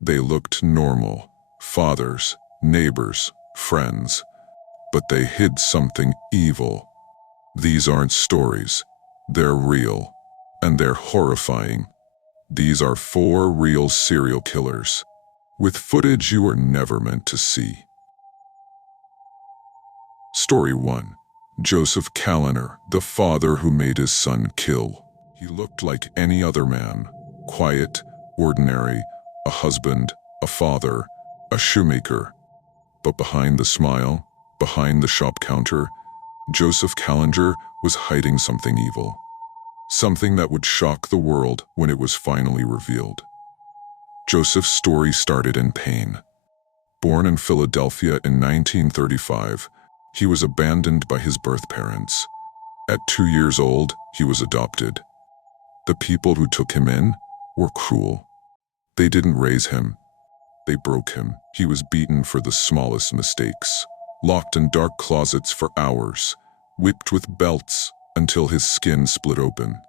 They looked normal, fathers, neighbors, friends, but they hid something evil. These aren't stories, they're real, and they're horrifying. These are 4 real serial killers, with footage you were never meant to see. Story 1. Joseph Kallinger, the father who made his son kill. He looked like any other man, quiet, ordinary, a husband, a father, a shoemaker. But behind the smile, behind the shop counter, Joseph Kallinger was hiding something evil. Something that would shock the world when it was finally revealed. Joseph's story started in pain. Born in Philadelphia in 1935, he was abandoned by his birth parents. At 2 years old, he was adopted. The people who took him in were cruel. They didn't raise him, they broke him. He was beaten for the smallest mistakes, locked in dark closets for hours, whipped with belts until his skin split open.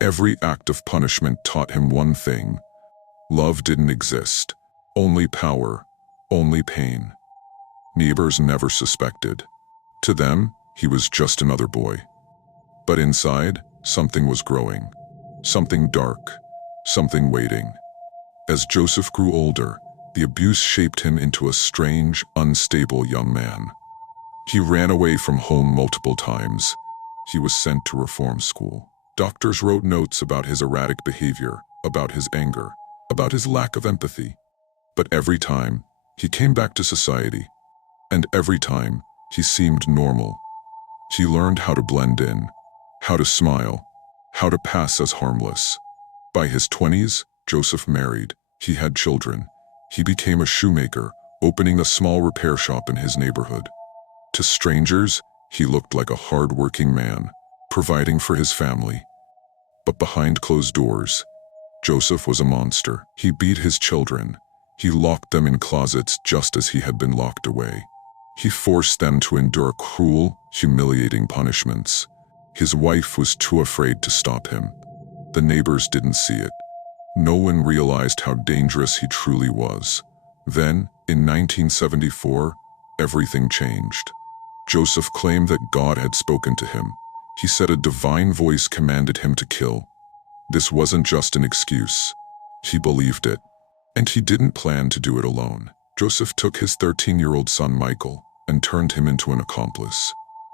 Every act of punishment taught him one thing: love didn't exist, only power, only pain. Neighbors never suspected. To them, he was just another boy. But inside, something was growing. Something dark, something waiting. As Joseph grew older, the abuse shaped him into a strange, unstable young man. He ran away from home multiple times. He was sent to reform school. Doctors wrote notes about his erratic behavior, about his anger, about his lack of empathy. But every time, he came back to society. And every time, he seemed normal. He learned how to blend in, how to smile, how to pass as harmless. By his 20s, Joseph married. He had children. He became a shoemaker, opening a small repair shop in his neighborhood. To strangers, he looked like a hard-working man, providing for his family. But behind closed doors, Joseph was a monster. He beat his children. He locked them in closets just as he had been locked away. He forced them to endure cruel, humiliating punishments. His wife was too afraid to stop him. The neighbors didn't see it. No one realized how dangerous he truly was. Then, in 1974, everything changed. Joseph claimed that God had spoken to him. He said a divine voice commanded him to kill. This wasn't just an excuse. He believed it. And he didn't plan to do it alone. Joseph took his 13-year-old son Michael and turned him into an accomplice.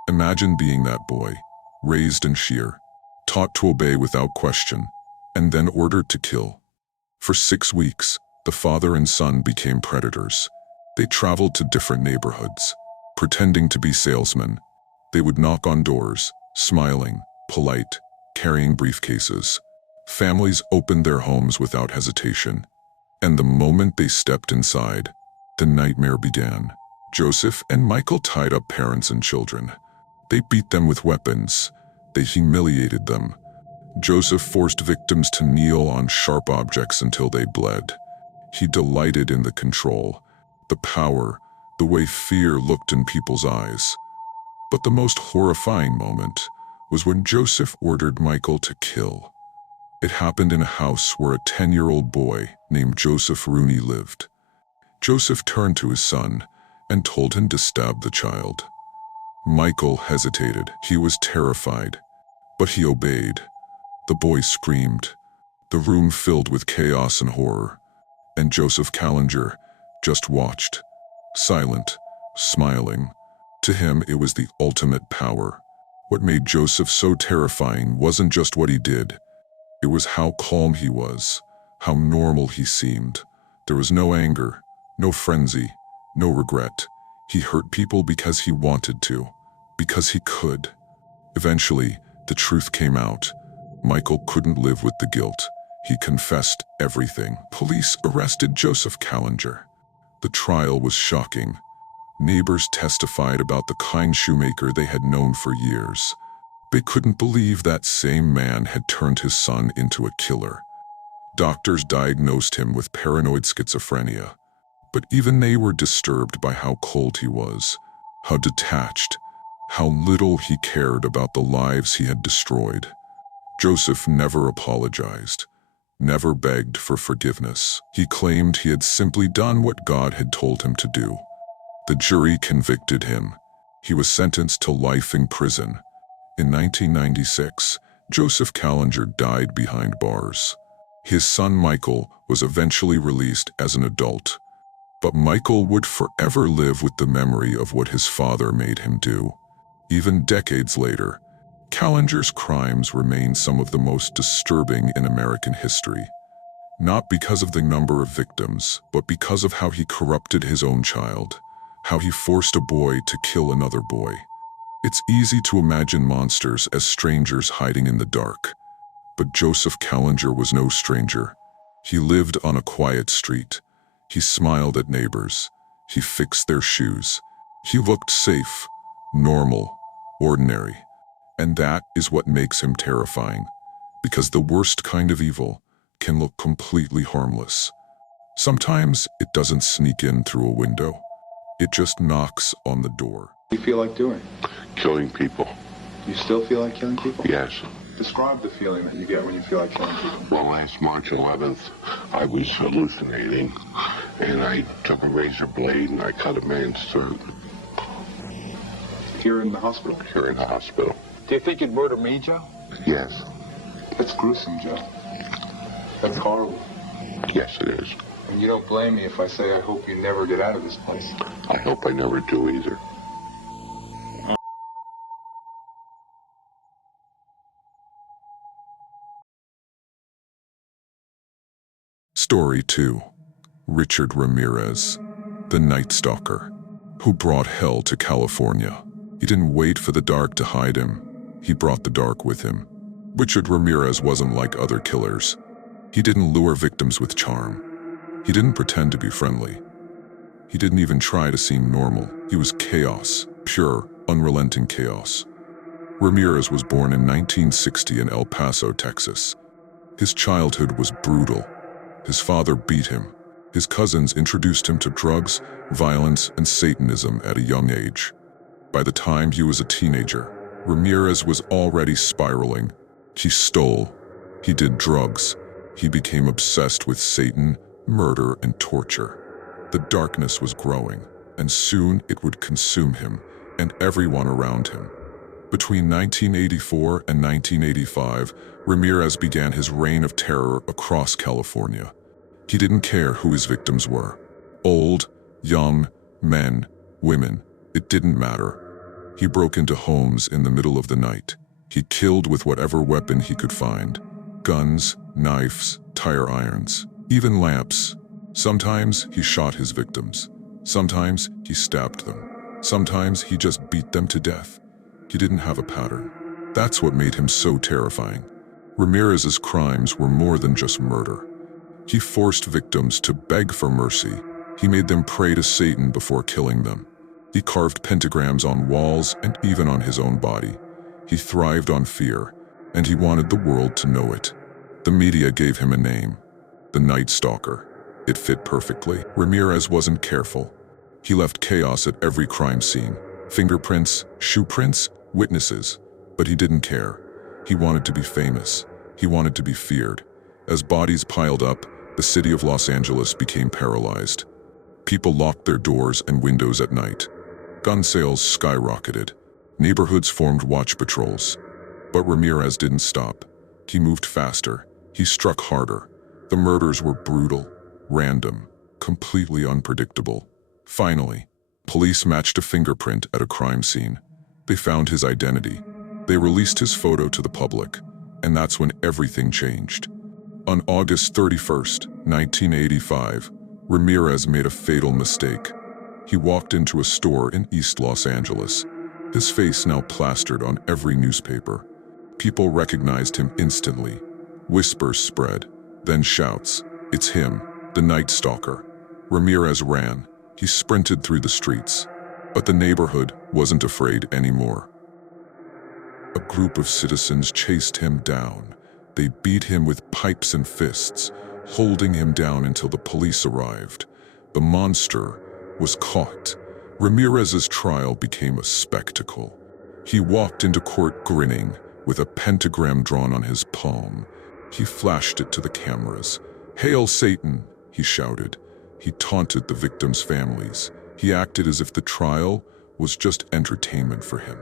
Imagine being that boy, raised in sheer, taught to obey without question, and then ordered to kill. For 6 weeks, the father and son became predators. They traveled to different neighborhoods, pretending to be salesmen. They would knock on doors, smiling, polite, carrying briefcases. Families opened their homes without hesitation. And the moment they stepped inside, the nightmare began. Joseph and Michael tied up parents and children. They beat them with weapons. They humiliated them. Joseph forced victims to kneel on sharp objects until they bled. He delighted in the control, the power, the way fear looked in people's eyes. But the most horrifying moment was when Joseph ordered Michael to kill. It happened in a house where a 10-year-old boy named Joseph Rooney lived. Joseph turned to his son and told him to stab the child. Michael hesitated. He was terrified, but he obeyed. The boy screamed. The room filled with chaos and horror, and Joseph Kallinger just watched, silent, smiling. To him, it was the ultimate power. What made Joseph so terrifying wasn't just what he did. It was how calm he was, how normal he seemed. There was no anger, no frenzy, no regret. He hurt people because he wanted to, because he could. Eventually, the truth came out. Michael couldn't live with the guilt. He confessed everything. Police arrested Joseph Kallinger. The trial was shocking. Neighbors testified about the kind shoemaker they had known for years. They couldn't believe that same man had turned his son into a killer. Doctors diagnosed him with paranoid schizophrenia. But even they were disturbed by how cold he was, how detached, how little he cared about the lives he had destroyed. Joseph never apologized, never begged for forgiveness. He claimed he had simply done what God had told him to do. The jury convicted him. He was sentenced to life in prison. In 1996, Joseph Kallinger died behind bars. His son Michael was eventually released as an adult. But Michael would forever live with the memory of what his father made him do. Even decades later, Kallinger's crimes remain some of the most disturbing in American history. Not because of the number of victims, but because of how he corrupted his own child, how he forced a boy to kill another boy. It's easy to imagine monsters as strangers hiding in the dark. But Joseph Kallinger was no stranger. He lived on a quiet street. He smiled at neighbors. He fixed their shoes. He looked safe, normal, ordinary. And that is what makes him terrifying, because the worst kind of evil can look completely harmless. Sometimes it doesn't sneak in through a window. It just knocks on the door. What do you feel like doing? Killing people. You still feel like killing people? Yes. Describe the feeling that you get when you feel like killing people. Well, last March 11th, I was hallucinating, and I took a razor blade and I cut a man's throat. Here in the hospital? Here in the hospital. Do you think you'd murder me, Joe? Yes. That's gruesome, Joe. That's horrible. Yes, it is. And you don't blame me if I say I hope you never get out of this place. I hope I never do either. Story 2. Richard Ramirez, the Night Stalker, who brought hell to California. He didn't wait for the dark to hide him. He brought the dark with him. Richard Ramirez wasn't like other killers. He didn't lure victims with charm. He didn't pretend to be friendly. He didn't even try to seem normal. He was chaos, pure, unrelenting chaos. Ramirez was born in 1960 in El Paso, Texas. His childhood was brutal. His father beat him. His cousins introduced him to drugs, violence, and Satanism at a young age. By the time he was a teenager, Ramirez was already spiraling. He stole. He did drugs. He became obsessed with Satan, murder, and torture. The darkness was growing, and soon it would consume him and everyone around him. Between 1984 and 1985, Ramirez began his reign of terror across California. He didn't care who his victims were. Old, young, men, women, it didn't matter. He broke into homes in the middle of the night. He killed with whatever weapon he could find. Guns, knives, tire irons, even lamps. Sometimes he shot his victims. Sometimes he stabbed them. Sometimes he just beat them to death. He didn't have a pattern. That's what made him so terrifying. Ramirez's crimes were more than just murder. He forced victims to beg for mercy. He made them pray to Satan before killing them. He carved pentagrams on walls and even on his own body. He thrived on fear, and he wanted the world to know it. The media gave him a name, the Night Stalker. It fit perfectly. Ramirez wasn't careful. He left chaos at every crime scene. Fingerprints, shoe prints, witnesses. But he didn't care. He wanted to be famous. He wanted to be feared. As bodies piled up, the city of Los Angeles became paralyzed. People locked their doors and windows at night. Gun sales skyrocketed. Neighborhoods formed watch patrols. But Ramirez didn't stop. He moved faster. He struck harder. The murders were brutal, random, completely unpredictable. Finally, police matched a fingerprint at a crime scene. They found his identity. They released his photo to the public, and that's when everything changed. On August 31st, 1985, Ramirez made a fatal mistake. He walked into a store in East Los Angeles, his face now plastered on every newspaper. People recognized him instantly. Whispers spread, then shouts, "It's him, the Night Stalker." Ramirez ran. He sprinted through the streets. But the neighborhood wasn't afraid anymore. A group of citizens chased him down. They beat him with pipes and fists, holding him down until the police arrived. The monster was caught. Ramirez's trial became a spectacle. He walked into court grinning, with a pentagram drawn on his palm. He flashed it to the cameras. "Hail Satan," he shouted. He taunted the victims' families. He acted as if the trial was just entertainment for him.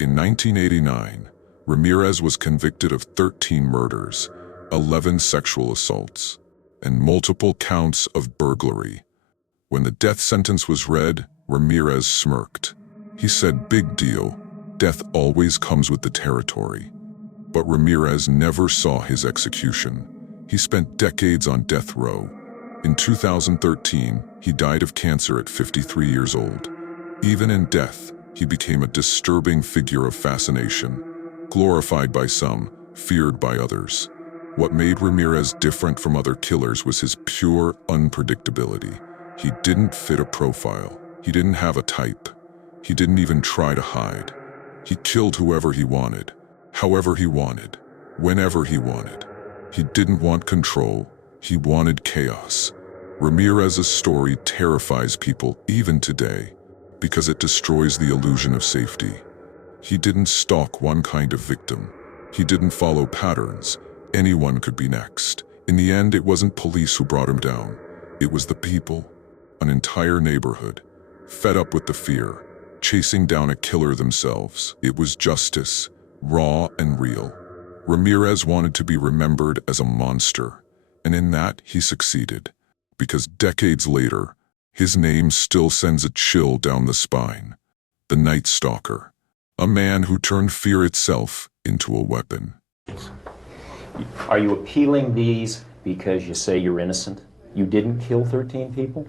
In 1989, Ramirez was convicted of 13 murders, 11 sexual assaults, and multiple counts of burglary. When the death sentence was read, Ramirez smirked. He said, "Big deal. Death always comes with the territory." But Ramirez never saw his execution. He spent decades on death row. In 2013, he died of cancer at 53 years old. Even in death, he became a disturbing figure of fascination, glorified by some, feared by others. What made Ramirez different from other killers was his pure unpredictability. He didn't fit a profile. He didn't have a type. He didn't even try to hide. He killed whoever he wanted, however he wanted, whenever he wanted. He didn't want control. He wanted chaos. Ramirez's story terrifies people even today because it destroys the illusion of safety. He didn't stalk one kind of victim. He didn't follow patterns. Anyone could be next. In the end, it wasn't police who brought him down. It was the people, an entire neighborhood, fed up with the fear, chasing down a killer themselves. It was justice, raw and real. Ramirez wanted to be remembered as a monster, and in that he succeeded, because decades later, his name still sends a chill down the spine. The Night Stalker, a man who turned fear itself into a weapon. Are you appealing these because you say you're innocent? You didn't kill 13 people?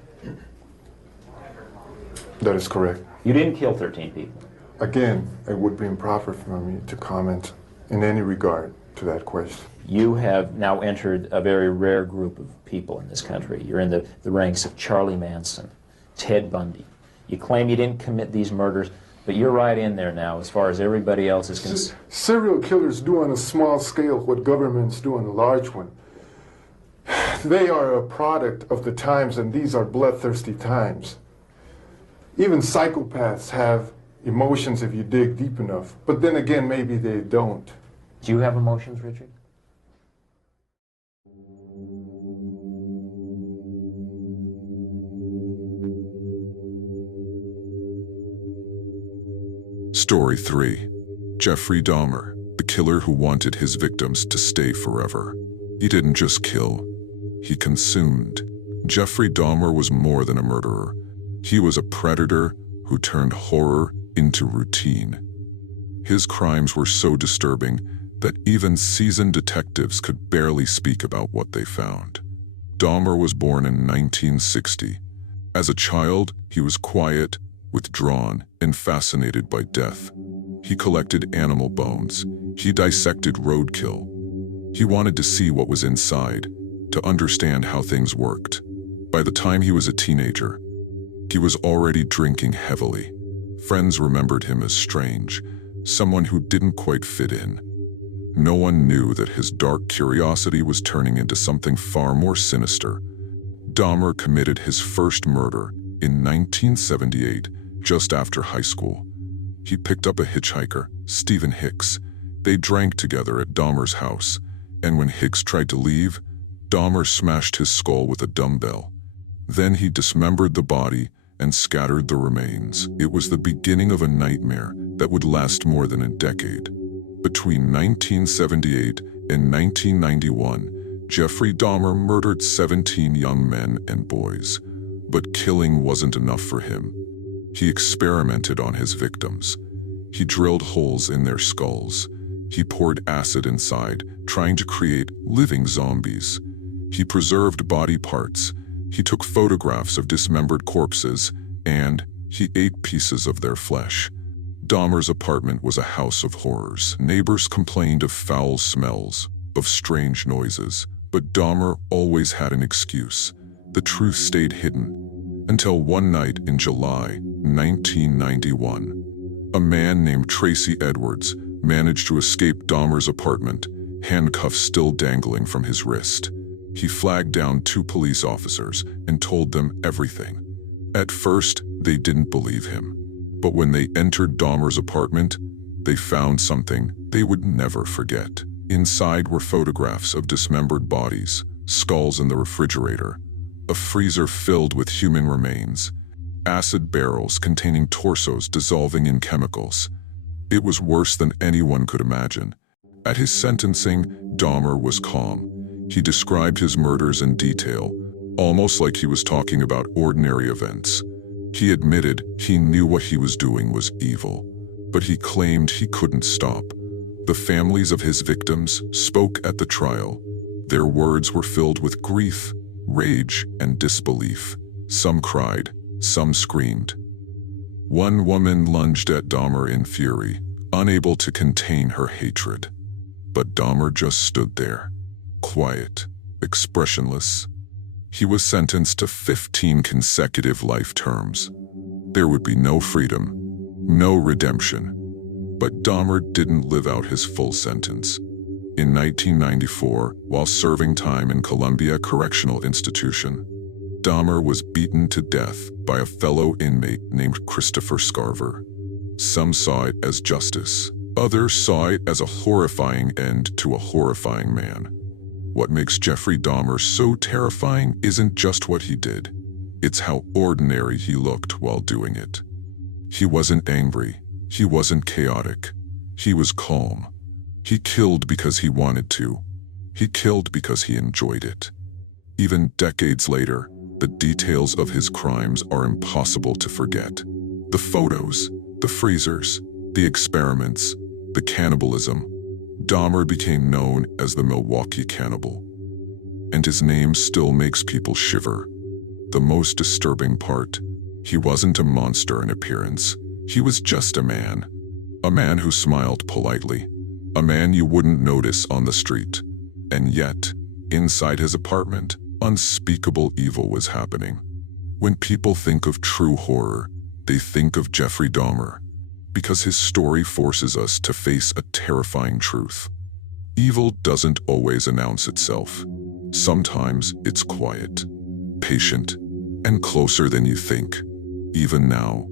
That is correct. You didn't kill 13 people? Again, it would be improper for me to comment in any regard to that question. You have now entered a very rare group of people in this country. You're in the ranks of Charlie Manson, Ted Bundy. You claim you didn't commit these murders, but you're right in there now as far as everybody else is concerned. Serial killers do on a small scale what governments do on a large one. They are a product of the times, and these are bloodthirsty times. Even psychopaths have emotions if you dig deep enough, but then again, maybe they don't. Do you have emotions, Richard? Story 3. Jeffrey Dahmer, the killer who wanted his victims to stay forever. He didn't just kill, he consumed. Jeffrey Dahmer was more than a murderer. He was a predator who turned horror into routine. His crimes were so disturbing that even seasoned detectives could barely speak about what they found. Dahmer was born in 1960. As a child, he was quiet, withdrawn, and fascinated by death. He collected animal bones. He dissected roadkill. He wanted to see what was inside, to understand how things worked. By the time he was a teenager, he was already drinking heavily. Friends remembered him as strange, someone who didn't quite fit in. No one knew that his dark curiosity was turning into something far more sinister. Dahmer committed his first murder in 1978, just after high school. He picked up a hitchhiker, Stephen Hicks. They drank together at Dahmer's house, and when Hicks tried to leave, Dahmer smashed his skull with a dumbbell. Then he dismembered the body and scattered the remains. It was the beginning of a nightmare that would last more than a decade. Between 1978 and 1991, Jeffrey Dahmer murdered 17 young men and boys. But killing wasn't enough for him. He experimented on his victims. He drilled holes in their skulls. He poured acid inside, trying to create living zombies. He preserved body parts. He took photographs of dismembered corpses, and he ate pieces of their flesh. Dahmer's apartment was a house of horrors. Neighbors complained of foul smells, of strange noises, but Dahmer always had an excuse. The truth stayed hidden, until one night in July 1991. A man named Tracy Edwards managed to escape Dahmer's apartment, handcuffs still dangling from his wrist. He flagged down 2 police officers and told them everything. At first, they didn't believe him. But when they entered Dahmer's apartment, they found something they would never forget. Inside were photographs of dismembered bodies, skulls in the refrigerator, a freezer filled with human remains, acid barrels containing torsos dissolving in chemicals. It was worse than anyone could imagine. At his sentencing, Dahmer was calm. He described his murders in detail, almost like he was talking about ordinary events. He admitted he knew what he was doing was evil, but he claimed he couldn't stop. The families of his victims spoke at the trial. Their words were filled with grief, rage, and disbelief. Some cried, some screamed. One woman lunged at Dahmer in fury, unable to contain her hatred. But Dahmer just stood there, quiet, expressionless. He was sentenced to 15 consecutive life terms. There would be no freedom, no redemption. But Dahmer didn't live out his full sentence. In 1994, while serving time in Columbia Correctional Institution, Dahmer was beaten to death by a fellow inmate named Christopher Scarver. Some saw it as justice. Others saw it as a horrifying end to a horrifying man. What makes Jeffrey Dahmer so terrifying isn't just what he did. It's how ordinary he looked while doing it. He wasn't angry. He wasn't chaotic. He was calm. He killed because he wanted to. He killed because he enjoyed it. Even decades later, the details of his crimes are impossible to forget. The photos, the freezers, the experiments, the cannibalism. Dahmer became known as the Milwaukee Cannibal. And his name still makes people shiver. The most disturbing part, he wasn't a monster in appearance. He was just a man who smiled politely, a man you wouldn't notice on the street. And yet, inside his apartment, unspeakable evil was happening. When people think of true horror, they think of Jeffrey Dahmer, because his story forces us to face a terrifying truth. Evil doesn't always announce itself. Sometimes it's quiet, patient, and closer than you think. Even now,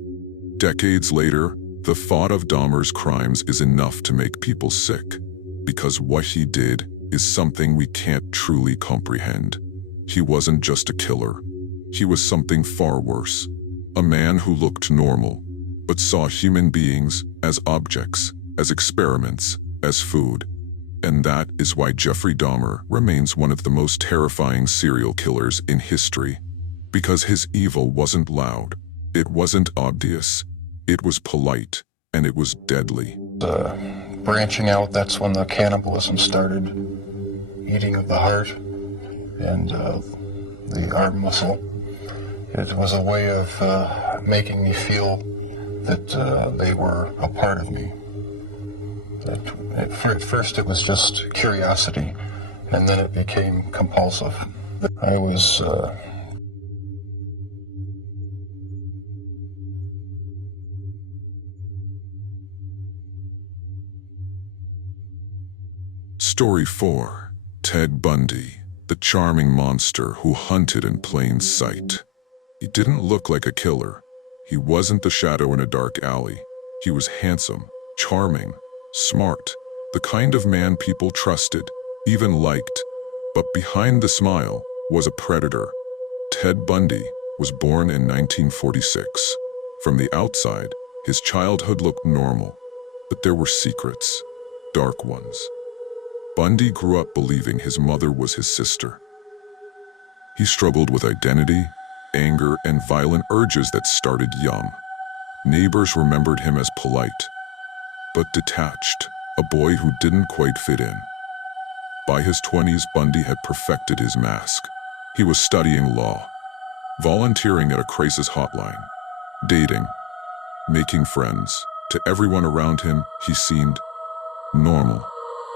decades later, the thought of Dahmer's crimes is enough to make people sick, because what he did is something we can't truly comprehend. He wasn't just a killer. He was something far worse. A man who looked normal, but saw human beings as objects, as experiments, as food. And that is why Jeffrey Dahmer remains one of the most terrifying serial killers in history. Because his evil wasn't loud, it wasn't obvious, it was polite, and it was deadly. Branching out, that's when the cannibalism started. Eating of the heart and the arm muscle. It was a way of making me feel that they were a part of me. At first it was just curiosity, and then it became compulsive. I was Story 4. Ted Bundy, the charming monster who hunted in plain sight. He didn't look like a killer. He wasn't the shadow in a dark alley. He was handsome, charming, smart, the kind of man people trusted, even liked. But behind the smile was a predator. Ted Bundy was born in 1946. From the outside, his childhood looked normal, but there were secrets, dark ones. Bundy grew up believing his mother was his sister. He struggled with identity, anger, and violent urges that started young. Neighbors remembered him as polite, but detached, a boy who didn't quite fit in. By his 20s, Bundy had perfected his mask. He was studying law, volunteering at a crisis hotline, dating, making friends. To everyone around him, he seemed normal.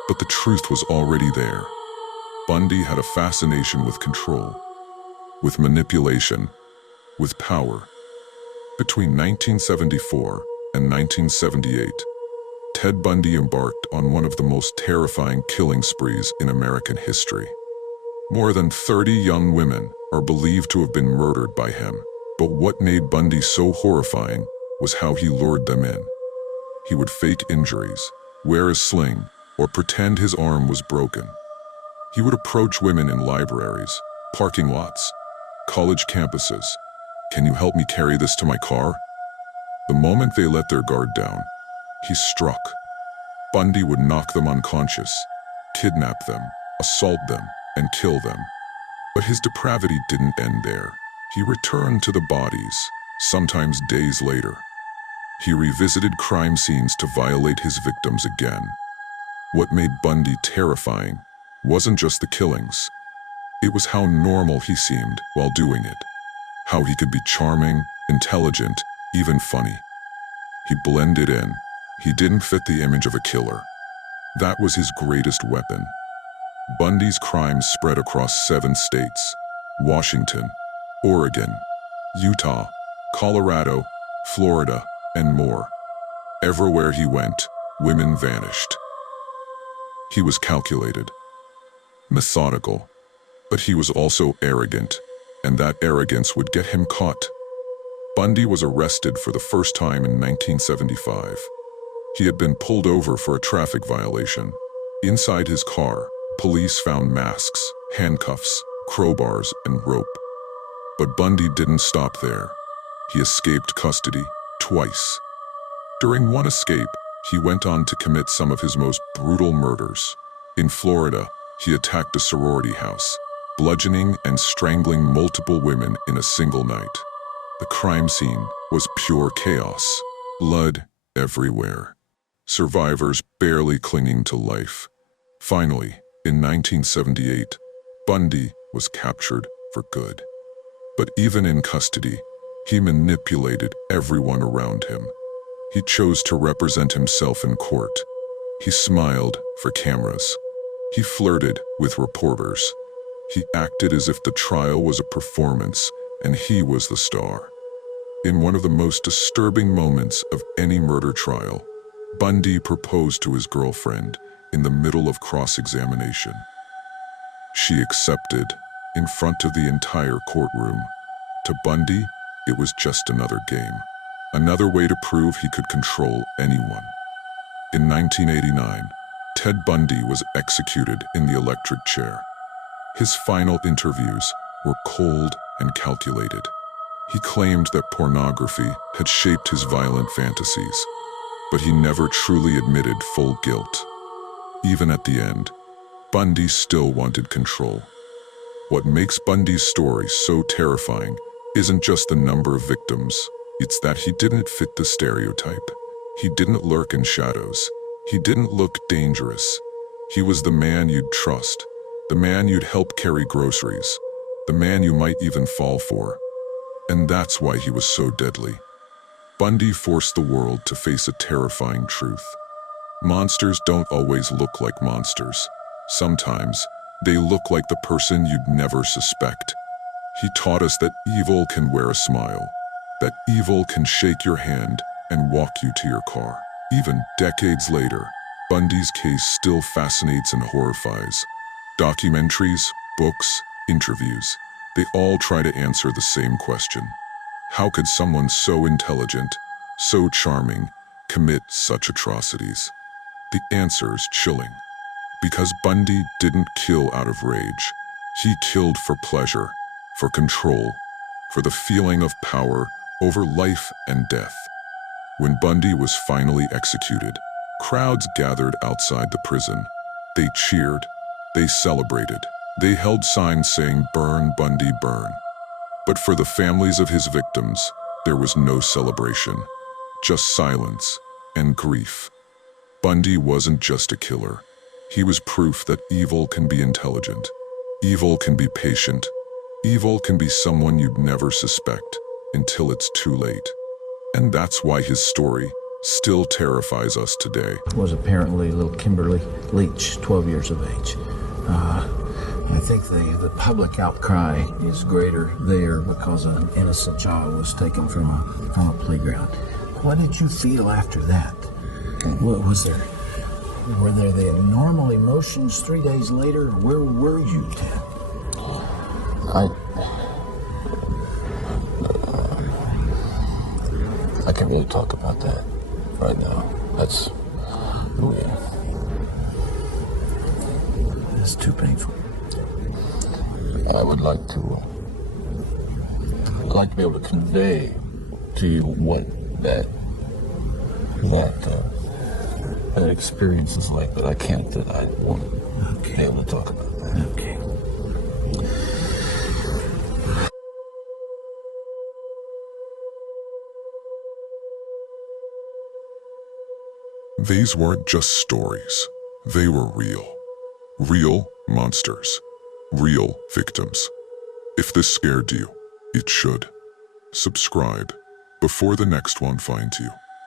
But the truth was already there. Bundy had a fascination with control, with manipulation, with power. Between 1974 and 1978, Ted Bundy embarked on one of the most terrifying killing sprees in American history. More than 30 young women are believed to have been murdered by him. But what made Bundy so horrifying was how he lured them in. He would fake injuries, wear a sling, or pretend his arm was broken. He would approach women in libraries, parking lots, college campuses. "Can you help me carry this to my car?" The moment they let their guard down, he struck. Bundy would knock them unconscious, kidnap them, assault them, and kill them. But his depravity didn't end there. He returned to the bodies, sometimes days later. He revisited crime scenes to violate his victims again. What made Bundy terrifying wasn't just the killings. It was how normal he seemed while doing it. How he could be charming, intelligent, even funny. He blended in. He didn't fit the image of a killer. That was his greatest weapon. Bundy's crimes spread across 7 states: Washington, Oregon, Utah, Colorado, Florida, and more. Everywhere he went, women vanished. He was calculated, methodical, but he was also arrogant, and that arrogance would get him caught. Bundy was arrested for the first time in 1975. He had been pulled over for a traffic violation. Inside his car, police found masks, handcuffs, crowbars, and rope. But Bundy didn't stop there. He escaped custody twice. During one escape, he went on to commit some of his most brutal murders. In Florida, he attacked a sorority house, bludgeoning and strangling multiple women in a single night. The crime scene was pure chaos, blood everywhere. Survivors barely clinging to life. Finally, in 1978, Bundy was captured for good. But even in custody, he manipulated everyone around him. He chose to represent himself in court. He smiled for cameras. He flirted with reporters. He acted as if the trial was a performance and he was the star. In one of the most disturbing moments of any murder trial, Bundy proposed to his girlfriend in the middle of cross-examination. She accepted in front of the entire courtroom. To Bundy, it was just another game, another way to prove he could control anyone. In 1989, Ted Bundy was executed in the electric chair. His final interviews were cold and calculated. He claimed that pornography had shaped his violent fantasies, but he never truly admitted full guilt. Even at the end, Bundy still wanted control. What makes Bundy's story so terrifying isn't just the number of victims, it's that he didn't fit the stereotype. He didn't lurk in shadows. He didn't look dangerous. He was the man you'd trust, the man you'd help carry groceries, the man you might even fall for. And that's why he was so deadly. Bundy forced the world to face a terrifying truth. Monsters don't always look like monsters. Sometimes, they look like the person you'd never suspect. He taught us that evil can wear a smile, that evil can shake your hand and walk you to your car. Even decades later, Bundy's case still fascinates and horrifies. Documentaries, books, interviews, they all try to answer the same question. How could someone so intelligent, so charming, commit such atrocities? The answer is chilling. Because Bundy didn't kill out of rage. He killed for pleasure, for control, for the feeling of power over life and death. When Bundy was finally executed, crowds gathered outside the prison. They cheered, they celebrated, they held signs saying, "Burn, Bundy, burn." But for the families of his victims, there was no celebration, just silence and grief. Bundy wasn't just a killer. He was proof that evil can be intelligent, evil can be patient, evil can be someone you'd never suspect until it's too late. And that's why his story still terrifies us today. Was apparently little Kimberly Leach, 12 years of age. I think the public outcry is greater there because an innocent child was taken from a playground. What did you feel after that? What was there? Were there the normal emotions 3 days later? Where were you, Ted? I can't really talk about that right now. That's, yeah. It's too painful. I would like to be able to convey to you what that experience is like, but I can't. That I won't be able to talk about that. Okay. These weren't just stories. They were real. Real monsters. Real victims. If this scared you, it should. Subscribe before the next one finds you.